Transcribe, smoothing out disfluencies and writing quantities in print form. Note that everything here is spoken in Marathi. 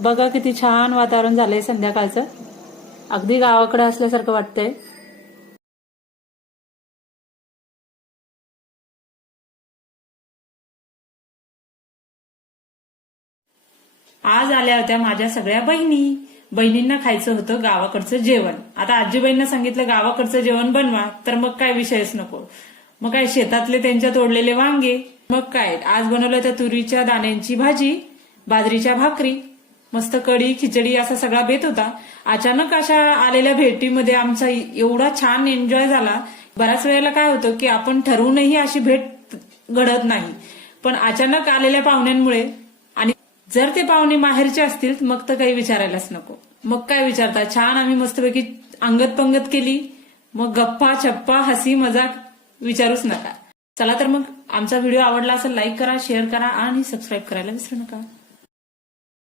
बघा किती छान वातावरण झालंय संध्याकाळचं, अगदी गावाकडे असल्यासारखं वाटतंय. आज आल्या होत्या माझ्या सगळ्या बहिणींना खायचं होतं गावाकडचं जेवण. आता आजीबाईंना सांगितलं गावाकडचं जेवण बनवा, तर मग काय विषयच नको. मग काय शेतातले त्यांच्या तोडलेले वांगे, मग काय आज बनवलं त्या तुरीच्या दाण्यांची भाजी, बाजरीच्या भाकरी, मस्त कढी खिचडी असा सगळा बेत होता. अचानक अशा आलेल्या भेटीमध्ये आमचा एवढा छान एन्जॉय झाला. बऱ्याच वेळेला काय होतं की आपण ठरवूनही अशी भेट घडत नाही, पण अचानक आलेल्या पाहुण्यांमुळे, आणि जर ते पाहुणे माहेरचे असतील मग तर काही विचारायलाच नको. मग काय विचारता, छान आम्ही मस्तपैकी अंगत पंगत केली. मग गप्पा छप्पा हसी मजाक विचारूच नका. चला तर मग आमचा व्हिडिओ आवडला असेल लाईक करा, शेअर करा आणि सबस्क्राईब करायला विसरू नका.